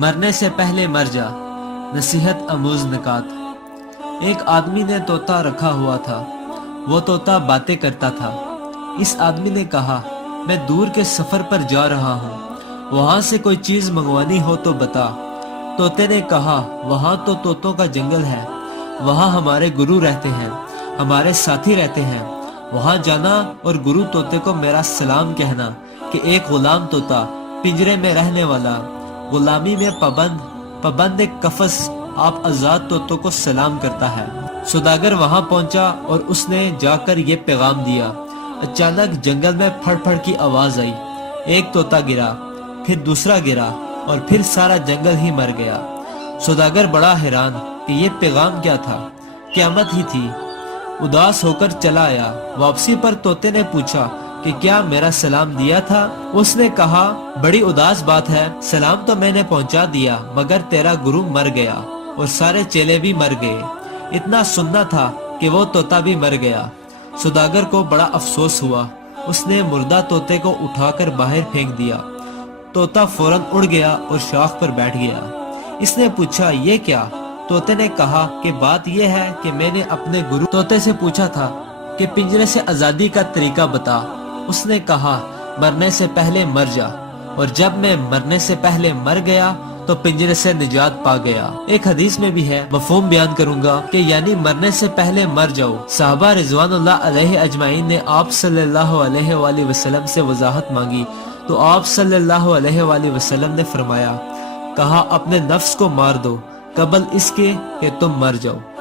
مرنے سے پہلے مر جا، نصیحت آموز نکات۔ ایک آدمی نے طوطا رکھا ہوا تھا، وہ طوطا باتیں کرتا تھا۔ اس آدمی نے کہا، میں دور کے سفر پر جا رہا ہوں، وہاں سے کوئی چیز منگوانی ہو تو بتا۔ طوطے نے کہا، وہاں تو طوطوں کا جنگل ہے، وہاں ہمارے گرو رہتے ہیں، ہمارے ساتھی رہتے ہیں، وہاں جانا اور گرو طوطے کو میرا سلام کہنا کہ ایک غلام طوطا پنجرے میں رہنے والا، غلامی میں پابند قفس آپ آزاد طوطوں کو سلام کرتا ہے۔ سوداگر وہاں پہنچا اور اس نے جا کر یہ پیغام دیا۔ اچانک جنگل میں پھڑ پھڑ کی آواز آئی، ایک طوطا گرا، پھر دوسرا گرا اور پھر سارا جنگل ہی مر گیا۔ سوداگر بڑا حیران کہ یہ پیغام کیا تھا، قیامت ہی تھی۔ اداس ہو کر چلا آیا۔ واپسی پر طوطے نے پوچھا کہ کیا میرا سلام دیا تھا؟ اس نے کہا، بڑی اداس بات ہے، سلام تو میں نے پہنچا دیا، مگر تیرا گرو مر گیا اور سارے چیلے بھی مر گئے۔ اتنا سننا تھا کہ وہ طوطا بھی مر گیا۔ سوداگر کو بڑا افسوس ہوا۔ اس نے مردہ طوطے کو اٹھا کر باہر پھینک دیا۔ طوطا فوراً اڑ گیا اور شاخ پر بیٹھ گیا۔ اس نے پوچھا، یہ کیا؟ طوطے نے کہا کہ بات یہ ہے کہ میں نے اپنے گرو طوطے سے پوچھا تھا کہ پنجرے سے آزادی کا طریقہ بتا۔ اس نے کہا، مرنے سے پہلے مر جا، اور جب میں مرنے سے پہلے مر گیا تو پنجرے سے نجات پا گیا۔ ایک حدیث میں بھی ہے، مفہوم بیان کروں گا کہ یعنی مرنے سے پہلے مر جاؤ۔ صحابہ رضوان اللہ علیہ اجمعین نے آپ صلی اللہ علیہ وآلہ وسلم سے وضاحت مانگی تو آپ صلی اللہ علیہ وآلہ وسلم نے فرمایا، کہا اپنے نفس کو مار دو قبل اس کے کہ تم مر جاؤ۔